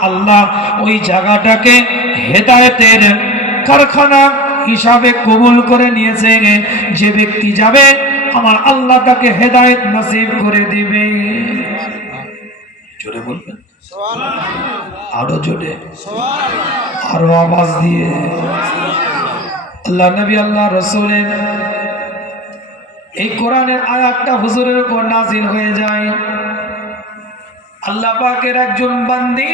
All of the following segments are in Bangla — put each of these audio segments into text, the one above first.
আল্লাহ ওই জায়গাটাকে হেদায়েতের কারখানা হিসাবে কবুল করে নিয়েছে। যে ব্যক্তি যাবে, আমার আল্লাহ তাকে হেদায়েত নসিব করে দিবে। জোরে বলবেন? আরও জোরে। আরও আওয়াজ দিয়ে। আল্লাহ নবী আল্লাহ রসুলের এই কোরআনের আয়াতটা হুজুরের উপর নাজিল হয়ে যায়। আল্লাহ পাকের একজন বান্দি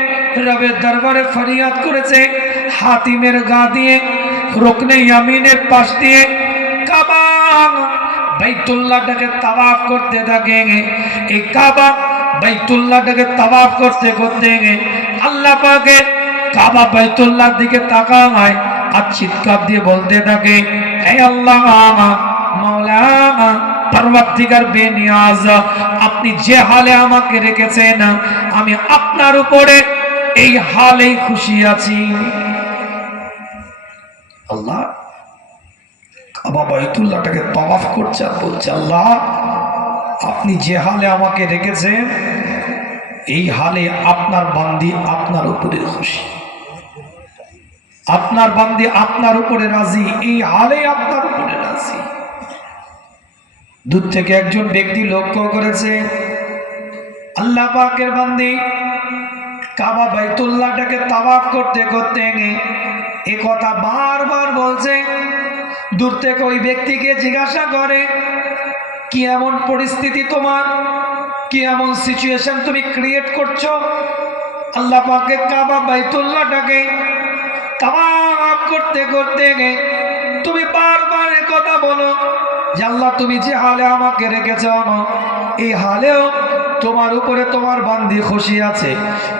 রবের দরবারে ফরিয়াদ করেছে, হাতিমের গা দিয়ে, রোকনে ইয়ামিনের পাশ দিয়ে কাবা বাইতুল্লাহটাকে তাওয়াফ করতে থাকে। এই কাবা বাইতুল্লাহটাকে তাওয়াফ করতে করতে আল্লাহ পাকে কাবা বাইতুল্লাহর দিকে তাকায় আর চিৎকার দিয়ে বলতে থাকে, হে আল্লাহ, মাওলানা, পরবর্তীকার বেনিয়াজ, আপনি যে হালে আমাকে রেখেছেন, আমি আপনার উপরে এই হালেই খুশি আছি। আল্লাহ বাইতুল্লাহটাকে তওয়াফ করছে আর বলছে, আল্লাহ, আপনি যে হালে আমাকে রেখেছেন, এই হালে আপনার বান্দি আপনার উপরে খুশি। আপনার বান্দি আপনার উপরে রাজি, এই হালে আপনার উপরে রাজি। দূর থেকে একজন ব্যক্তি লক্ষ্য করেছে, আল্লাহ পাকের বান্দি কাবা বাইতুল্লাহটাকে তাওয়াফ করতে করতে এ কথা বারবার বলছে। দূর থেকে ওই ব্যক্তিকে জিজ্ঞাসা করে, কি এমন পরিস্থিতি তোমার? কি এমন সিচুয়েশন তুমি ক্রিয়েট করছ? আল্লাহ পাকে কাবা বাইতুল্লাহটাকে তাওয়াফ করতে করতে তুমি বারবার কথা বলো যে, আল্লাহ তুমি যে হালে আমাকে রেখেছ এই হালেও তোমার উপরে তোমার বান্দি খুশি আছে।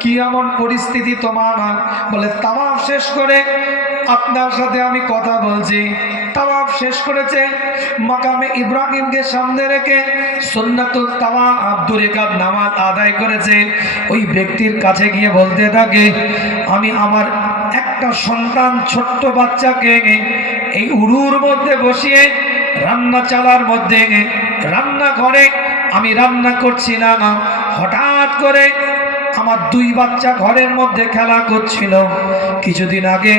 কি এমন পরিস্থিতি তোমার বলে তাওয়াফ শেষ করে আপনার সাথে আমি কথা বলছি। তাওয়াফ শেষ করেছে। মাকামে ইব্রাহিমকে সামনে রেখে সুন্নাতুল তাওয়া আব্দুল কাব নামাজ আদায় করেছে। ওই ব্যক্তির কাছে গিয়ে বলতে থাকে, আমি আমার একটা সন্তান ছোট্ট বাচ্চাকে এই উড়ুর মধ্যে বসিয়ে রান্না চালার মধ্যে রান্না ঘরে আমি রান্না করছি না হঠাৎ করে আমার দুই বাচ্চা ঘরের মধ্যে খেলা করছিল। কিছুদিন আগে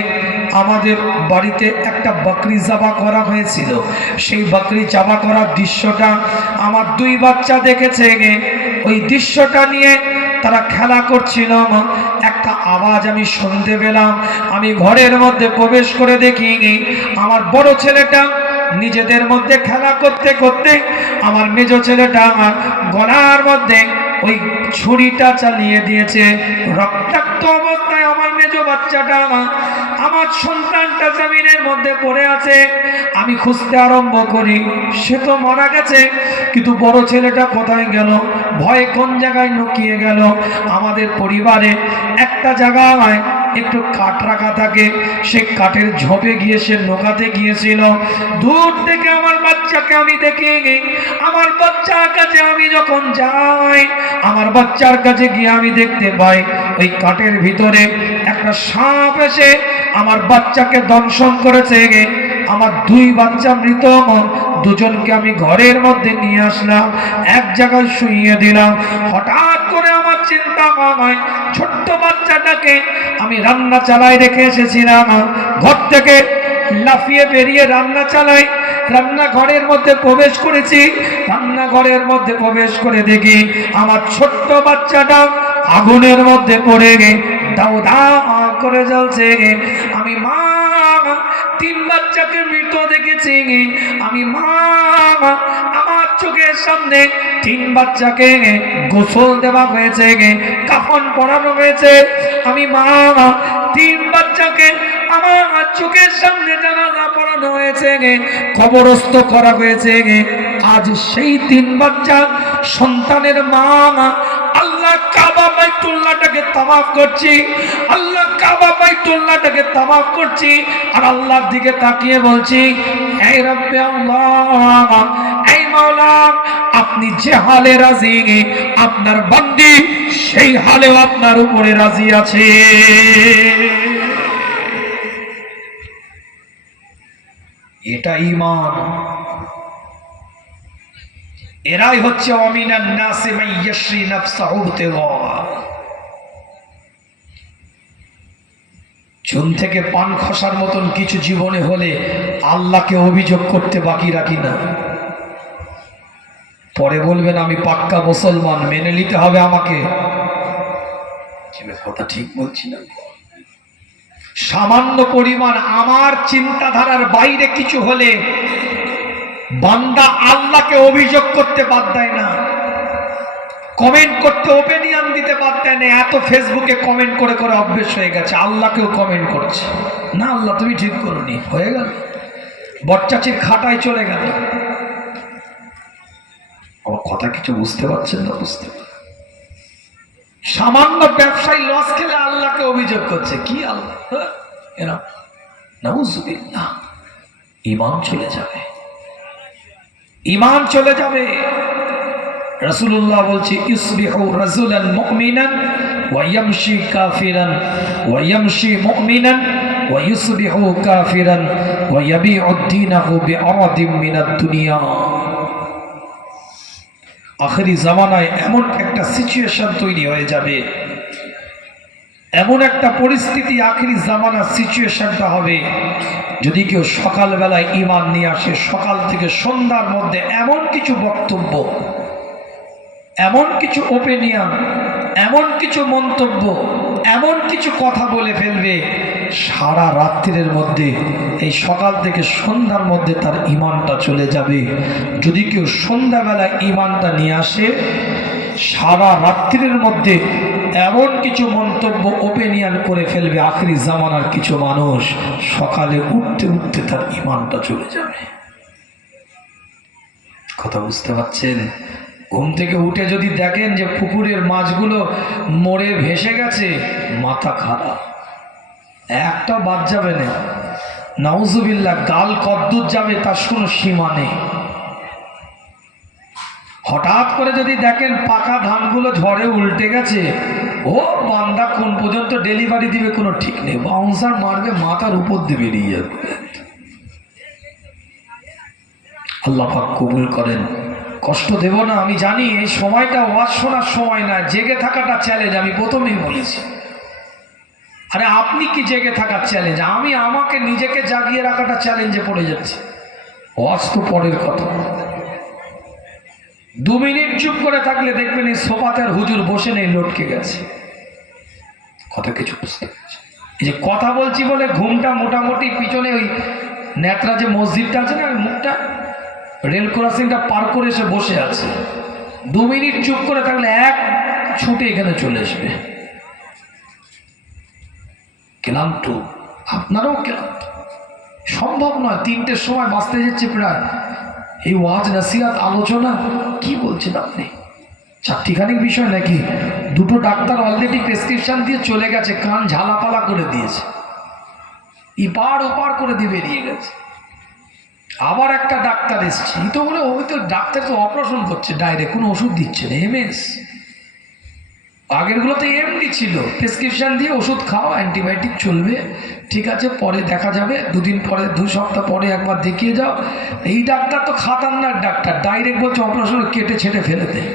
আমাদের বাড়িতে একটা বকরি জাবা করা হয়েছিল। সেই বকরি জাবা করার দৃশ্যটা আমার দুই বাচ্চা দেখেছে ওই দৃশ্যটা নিয়ে তারা খেলা করছিল। একটা আওয়াজ আমি শুনতে পেলাম। আমি ঘরের মধ্যে প্রবেশ করে দেখি আমার বড় ছেলেটা নিজেদের মধ্যে খেলা করতে করতে আমার মেজ ছেলেটা আমার গলার মধ্যে ওই ছুরিটা চালিয়ে দিয়েছে। রক্তাক্ত অবস্থায় আমার মেজ বাচ্চাটা আমার আমার সন্তানটা জমিনের মধ্যে পড়ে আছে। আমি খুঁজতে আরম্ভ করি, সে তো মারা গেছে, কিন্তু বড় ছেলেটা কোথায় গেল? ভয় কোন জায়গায় লুকিয়ে গেল? আমাদের পরিবারে একটা জায়গায় একটু কাঠ রাখা থাকে, সে কাঠের ঝোপে গিয়ে সে নোকাতে গিয়েছিল। দূর থেকে আমার বাচ্চাকে আমি দেখে আমার বাচ্চার কাছে আমি যখন যাই, আমার বাচ্চার কাছে গিয়ে আমি দেখতে পাই, ওই কাঠের ভিতরে একটা সাপ এসে আমার বাচ্চাকে দংশন করেছে। আমার দুই বাচ্চা মৃত, দুজনকে আমি ঘরের মধ্যে নিয়ে আসলাম, এক জায়গায় শুইয়ে দিলাম। হঠাৎ আমি রান্না চালাই রেখে এসেছিলাম। ঘর থেকে লাফিয়ে বেরিয়ে রান্না চালাই, রান্নাঘরের মধ্যে প্রবেশ করেছি। রান্নাঘরের মধ্যে প্রবেশ করে দেখি আমার ছোট্ট বাচ্চাটা আগুনের মধ্যে পড়ে গে, দাও দাও করে জ্বলছে। আমি মা, তিন বাচ্চাকে মৃত দেখেছি। আমি মা চোখের সামনে তিন বাচ্চাকে গোসল দেওয়া হয়েছে, কাফন পরানো হয়েছে। আমি, মা, তিন বাচ্চাকে আমার চোখের সামনে জানাজা পড়ানো হয়েছে, কবরস্থ করা হয়েছে। আজ সেই তিন বাচ্চা সন্তানের মা, আল্লাহ কাবা বাইতুল্লাহ তামাফ করছি, আল্লাহ কাবা বাইতুল্লাহটাকে তামাফ করছি, আর আল্লাহর দিকে তাকিয়ে বলছি এই রব্বে আল্লাহ আপনি যে হালে রাজি, আপনার বান্দি সেই হালেও আপনার উপরে রাজি আছে। এটা ইমান এরাই হচ্ছে অমিনান নাসে নাফসাহু ইবতিগা চুন থেকে পান খসার মতন কিছু জীবনে হলে আল্লাহকে অভিযোগ করতে বাকি রাখি না। পরে বলবেন, আমি পাক্কা মুসলমান, মেনে নিতে হবে আমাকে। কথা ঠিক বলছি না। সামান্য পরিমাণ আমার চিন্তাধারার বাইরে কিছু হলে বান্দা আল্লাহকে অভিযোগ করতে বাদ দেয় না। কমেন্ট করতে ওপেনিয়ন দিতে বাদ দেয় না। এত ফেসবুকে কমেন্ট করে করে অভ্যেস হয়ে গেছে। আল্লাহকেও কমেন্ট করছে। না, আল্লাহ তুমি ঠিক করনি, হয়ে গেল। বটচাচির খাটায় চলে গেল। কথা কিছু বুঝতে পারছেন না? বুঝতে সামান্য ব্যবসায়ী লস খেলে আল্লাহকে অভিযোগ করছে। কি আল্লাহ? হ্যাঁ, ইমান চলে যাবে। ইমান চলে যাবে। রাসূলুল্লাহ বলছে ইসবিহু মিনাদ দুনিয়া আখেরি জামানায় এমন একটা সিচুয়েশন তৈরি হয়ে যাবে। এমন একটা পরিস্থিতি আখেরি জামানার সিচুয়েশনটা হবে। যদি কেউ সকালবেলায় ইমান নিয়ে আসে, সকাল থেকে সন্ধ্যার মধ্যে এমন কিছু বক্তব্য, এমন কিছু ওপিনিয়ন এমন কিছু মন্তব্য, এমন কিছু কথা বলে ফেলবে, সারা রাত্রির মধ্যে, এই সকাল থেকে সন্ধ্যার মধ্যে তার ইমানটা চলে যাবে। যদি কেউ সন্ধ্যাবেলায় ইমানটা নিয়ে আসে, সারা রাত্রির মধ্যে এমন কিছু মন্তব্য ওপিনিয়ন করে ফেলবে আখরি জামানার কিছু মানুষ, সকালে উঠতে উঠতে তার ইমানটা চলে যাবে। কথা বুঝতে পারছেন? ঘুম থেকে উঠে যদি দেখেন যে পুকুরের মাছগুলো মরে ভেসে গেছে, মাথা খারাপ। একটা বাদ যাবে না। নাউজুবিল্লাহ, গাল কদ্দুর যাবে, তার কোনো সীমা নেই। হঠাৎ করে যদি দেখেন পাকা ধানগুলো ঝড়ে উল্টে গেছে, ও বান্দা কোন পর্যন্ত ডেলিভারি দিবে কোনো ঠিক নেই। বাউন্সার মারবে, মাথার উপর দিয়ে বেরিয়ে যাবে। আল্লাহ কবুল করেন। কষ্ট দেব না, আমি জানি এই সময়টা ওয়াজ শোনার সময় না, জেগে থাকাটা চ্যালেঞ্জ আমি প্রথমেই বলেছি। আরে আপনি কি জেগে থাকার চ্যালেঞ্জ আমি আমাকে নিজেকে জাগিয়ে রাখাটা চ্যালেঞ্জে পড়ে যাচ্ছে। ওয়াজ তো পরের কথা। দু মিনিট চুপ করে থাকলে দেখবেন এই সোফাতে হুজুর বসে নেই, লটকে গেছে। কথা কিছু বুঝতে পারছি। এই যে কথা বলছি বলে ঘুমটা মোটামুটি পিছনে ওই নেত্রা যে মসজিদটা আছে না, ওই মুখটা রেল ক্রসিংটা পার করে এসে বসে আছে। দু মিনিট চুপ করে থাকলে এক ছুটে এখানে চলে আসবে। ক্লান্ত। আপনারাও ক্লান্ত। সম্ভব নয়, তিনটের সময় বাঁচতে যাচ্ছে প্রায়। এই ওয়াজ, নাসিহাত, আলোচনা, কি বলছেন আপনি? চারটিখানিক বিষয় নাকি? দুটো ডাক্তার অলরেডি প্রেসক্রিপশন দিয়ে চলে গেছে, কান ঝালাপালা করে দিয়েছে। ইপার ওপার করে দিয়ে বেরিয়ে গেছে। আবার একটা ডাক্তার এসছে। তো বলে ওই তো ডাক্তার তো অপারেশন করছে ডাইরেক্ট কোনো ওষুধ দিচ্ছে না এমএস আগেরগুলো তো এমডি ছিল প্রেসক্রিপশন দিয়ে ওষুধ খাও অ্যান্টিবায়োটিক চলবে, ঠিক আছে, পরে দেখা যাবে, দুদিন পরে, দু সপ্তাহ পরে একবার দেখিয়ে যাও। এই ডাক্তার তো খাতারনাক ডাক্তার ডাইরেক্ট বলছে অপারেশন কেটে ছেটে ফেলে দেয়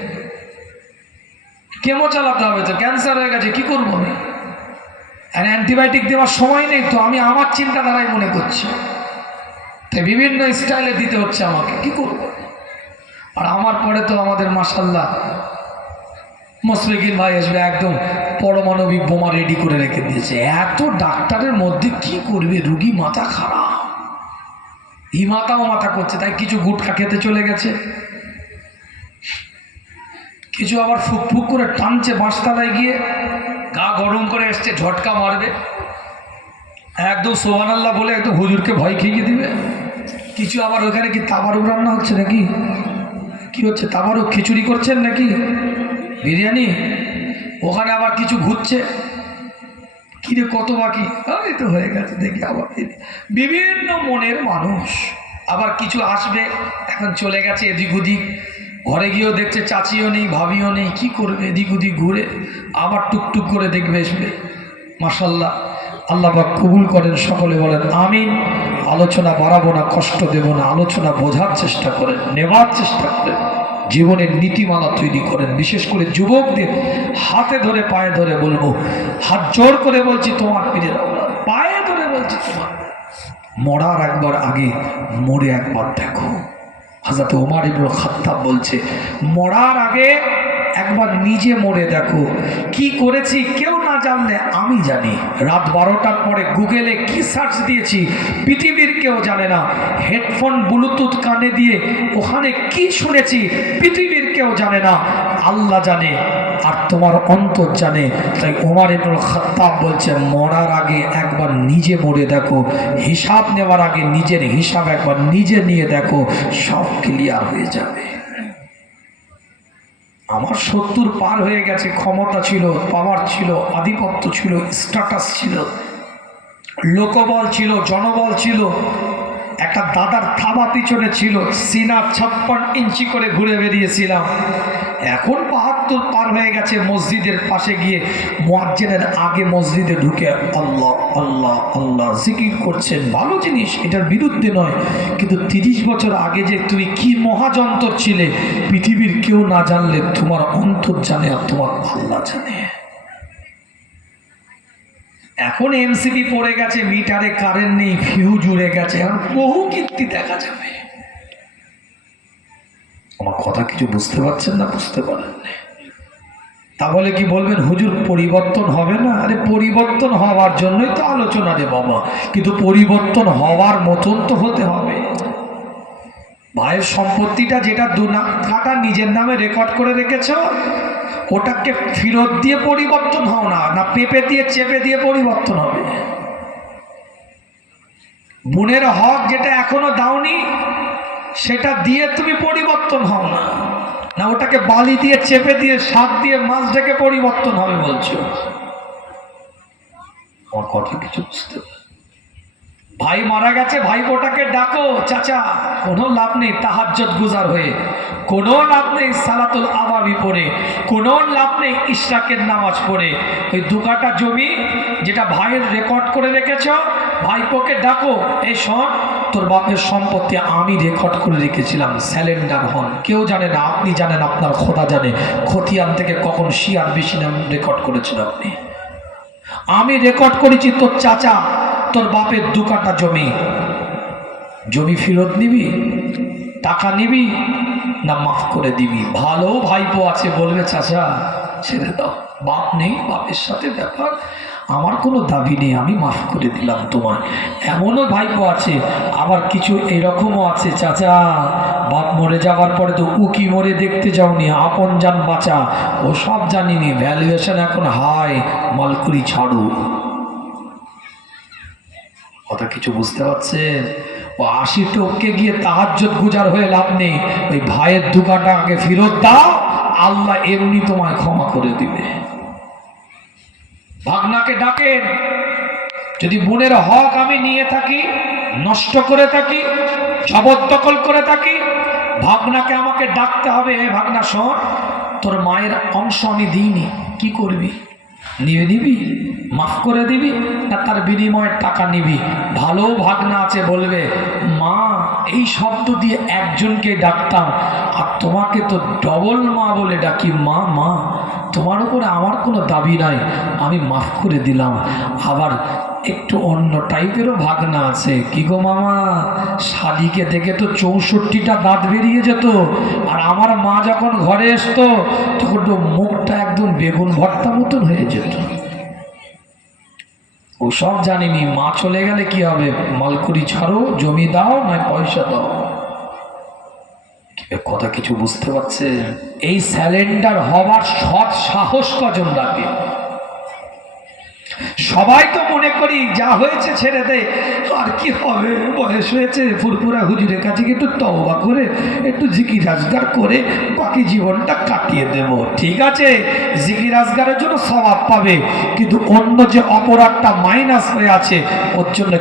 কেমো চালাতে হবে তো ক্যান্সার হয়ে গেছে, কি করব আমি? আর অ্যান্টিবায়োটিক দেওয়ার সময় নেই তো, আমি আমার চিন্তাধারায় মনে করছি। তাই বিভিন্ন স্টাইলে দিতে হচ্ছে আমাকে। কি করব? আর আমার পরে তো আমাদের মাসাল্লাহ মুসলিকিন ভাই আসবে একদম পরমাণবিক বোমা রেডি করে রেখে দিয়েছে। এত ডাক্তারের মধ্যে কি করবে? রুগী মাথা খারাপ। ই মাথাও মাথা করছে, তাই কিছু গুটখা খেতে চলে গেছে। কিছু আবার ফুক ফুক করে টানছে বাঁশতলায় গিয়ে। গা গরম করে এসছে, ঝটকা মারবে। একদম সোহান আল্লাহ বলে একদম হুজুরকে ভয় খেয়ে দিবে। কিছু আবার ওখানে কি তাবারুক রান্না হচ্ছে নাকি? কি হচ্ছে, তাবারুক খিচুড়ি করছেন নাকি? বিরিয়ানি? ওখানে আবার কিছু ঘুরছে? কিরে কত বাকি? এই তো হয়ে গেছে, দেখি আবার বিভিন্ন মনের মানুষ। আবার কিছু আসবে, এখন চলে গেছে এদিক ওদিক। ঘরে গিয়েও দেখছে চাচিও নেই, ভাবিও নেই, কি করবে এদিক ওদিক ঘুরে? আবার টুকটুক করে দেখবে আসবে মাসাল্লাহ আল্লাহ পাক কবুল করেন, সকলে বলেন, আমিন। আলোচনা বাড়াবো না, কষ্ট দেব না, আলোচনা বোঝার চেষ্টা করেন নেওয়ার চেষ্টা করেন, জীবনের নীতিমালা তৈরি করেন। বিশেষ করে যুবকদের হাতে ধরে, পায়ে ধরে বলব, হাত জোর করে বলছি, তোমার দাও পায়ে ধরে বলছি, তোমার মরার একবার আগে মরে একবার দেখো। হাজাতে ওমার ইবুল খাত্তাব বলছে, মরার আগে একবার নিজে মরে দেখো। কি করেছি কেউ না জানলে আমি জানি। রাত বারোটার পরে গুগলে কি সার্চ দিয়েছি পৃথিবীর কেউ জানে না। হেডফোন ব্লুটুথ কানে দিয়ে ওখানে কি শুনেছি পৃথিবীর কেউ জানে না। আল্লাহ জানে আর তোমার অন্তর জানে। তাই ওমার ইবনুল খাত্তাব বলছে, মরার আগে একবার নিজে মরে দেখো। হিসাব নেওয়ার আগে নিজের হিসাব একবার নিজে নিয়ে দেখো। সব ক্লিয়ার হয়ে যাবে। আমার সত্তর পার হয়ে গেছে, ক্ষমতা ছিল পাওয়ার ছিল, আধিপত্য ছিল স্ট্যাটাস ছিল। লোকবল ছিল, জনবল ছিল। একটা দাদার থাবা পিছনে ছিল, সিনা ছাপ্পান ইঞ্চি করে ঘুরে বেরিয়েছিলাম। এখন বাহাত্তর পার হয়ে গেছে মসজিদের পাশে গিয়ে মোয়াজ্জেনের আগে মসজিদে ঢুকে আল্লাহ আল্লাহ আল্লাহ জিকির করছেন। ভালো জিনিস, এটার বিরুদ্ধে নয়। কিন্তু তিরিশ বছর আগে যে তুমি কি মহাযন্তর ছিলে, পৃথিবীর কেউ না জানলে তোমার অন্তর জানে আর তোমার আল্লাহ জানে। এখন এমসিপি পড়ে গেছে, মিটারে কারেন্ট নেই ফিউজ উড়ে গেছে আর বহু কীর্তি দেখা যাবে। আমার কথা কিছু বুঝতে পারছেন না, বুঝতে পারেন না তাহলে কি বলবেন, হুজুর, পরিবর্তন হবে না? আরে, পরিবর্তন হওয়ার জন্যই তো আলোচনা রে বাবা। কিন্তু পরিবর্তন হওয়ার মতন তো হতে হবে। ভাইয়ের সম্পত্তিটা যেটা দু কাটা নিজের নামে রেকর্ড করে রেখেছ, ওটাকে ফেরত দিয়ে পরিবর্তন হও না না পেপে দিয়ে চেপে দিয়ে পরিবর্তন হবে। বোনের হক যেটা এখনও দাওনি, সেটা দিয়ে তুমি পরিবর্তন হও না। না ওটাকে বালি দিয়ে, চেপে দিয়ে, সাপ দিয়ে, মাছ ডেকে পরিবর্তন হবে বলছো? কথা কিছু বুঝতে ভাই মারা গেছে, ভাইপোটাকে ডাকো, চাচা। কোনো লাভ নেই তাহাজ্জত গুজার হয়ে। কোনো লাভ নেই, সালাতুল আবাবি পড়ে। কোনো লাভ নেই, ইশরাকের নামাজ পড়ে। ওই দু কাটা জমি যেটা ভাইয়ের রেকর্ড করে রেখেছ, ভাইপোকে ডাকো, এই শোন তোর বাপের সম্পত্তি আমি রেকর্ড করে রেখেছিলাম স্যালেন্ডার হন কেউ জানে না, আপনি জানেন, আপনার খোদা জানে, খতিয়ান থেকে কখন শিয়ার বেশি নাম রেকর্ড করেছেন আপনি। আমি রেকর্ড করেছি তোর চাচা, তোর বাপের দু কাটা জমি। জমি ফেরত নিবি, টাকা নিবি, না মাফ করে দিবি। ভালো ভাইপো আছে বলবে, চাচা, ছেড়ে দাও। বাপ নেই, বাপের সাথে ব্যাপার। আমার কোনো দাবি নেই, আমি মাফ করে দিলাম তোমায়। এমনও ভাইপো আছে, আবার কিছু এরকমও আছে, চাচা। বাপ মরে যাওয়ার পরে তো উকি মরে দেখতে যাওনি, আপন যান বাঁচা। ও সব জানিনি ভ্যালুয়েশন এখন হাই মালকুড়ি ছাড়ু কথা কিছু বুঝতে পারছেন ও আশি টোককে গিয়ে তাহাজ্জত গুজার হয়ে লাভ নেই। ওই ভাইয়ের দুকাটা আগে ফেরত দাও, আল্লাহ এমনি তোমায় ক্ষমা করে দিবে। ভাগনাকে ডাকেন। যদি বোনের হক আমি নিয়ে থাকি, নষ্ট করে থাকি জবরদখল করে থাকি, ভাগনাকে আমাকে ডাকতে হবে, হে ভাগনা, শোন, তোর মায়ের অংশ আমি দিইনি, কি করবি? নিয়ে নিবি? মাফ করে দিবি? না তার বিনিময়ে টাকা নিবি। ভালো ভাগনা আছে বলবে, মা, এই শব্দ দিয়ে একজনকে ডাকতাম, আর তোমাকে তো ডবল মা বলে ডাকি। মা মা, তোমার উপরে আমার কোনো দাবি নাই। আমি মাফ করে দিলাম। আবার একটু অন্য টাইপেরও ভাগনা আছে। কি গো মামা? শালিকে দেখে তো চৌষট্টিটা দাঁত বেরিয়ে যেত। আর আমার মা যখন ঘরে আসতো তখন তো মুখটা একদম বেগুন ভর্তা মতন হয়ে যেত। ও সব জানিনি, মা চলে গেলে কি হবে? মালকুড়ি ছাড়ো, জমি দাও, নয় পয়সা দাও। কথা কিছু বুঝতে পারছে? এই স্যালেন্ডার হবার সৎ সাহস কজন রাখে? সবাই তো মনে করি যা হয়েছে ছেড়ে দে। আর কি হবে? বয়স হয়েছে, ফুরফুরা হুজুরের কাছে একটু তওবা করে, একটু জিকির রাজগার করে বাকি জীবনটা কাটিয়ে দেব। ঠিক আছে? জিকির রাজগারের জন্য স্বভাব পাবে। কিন্তু অন্য যে অপরাধটা মাইনাস হয়ে আছে, ওর জন্য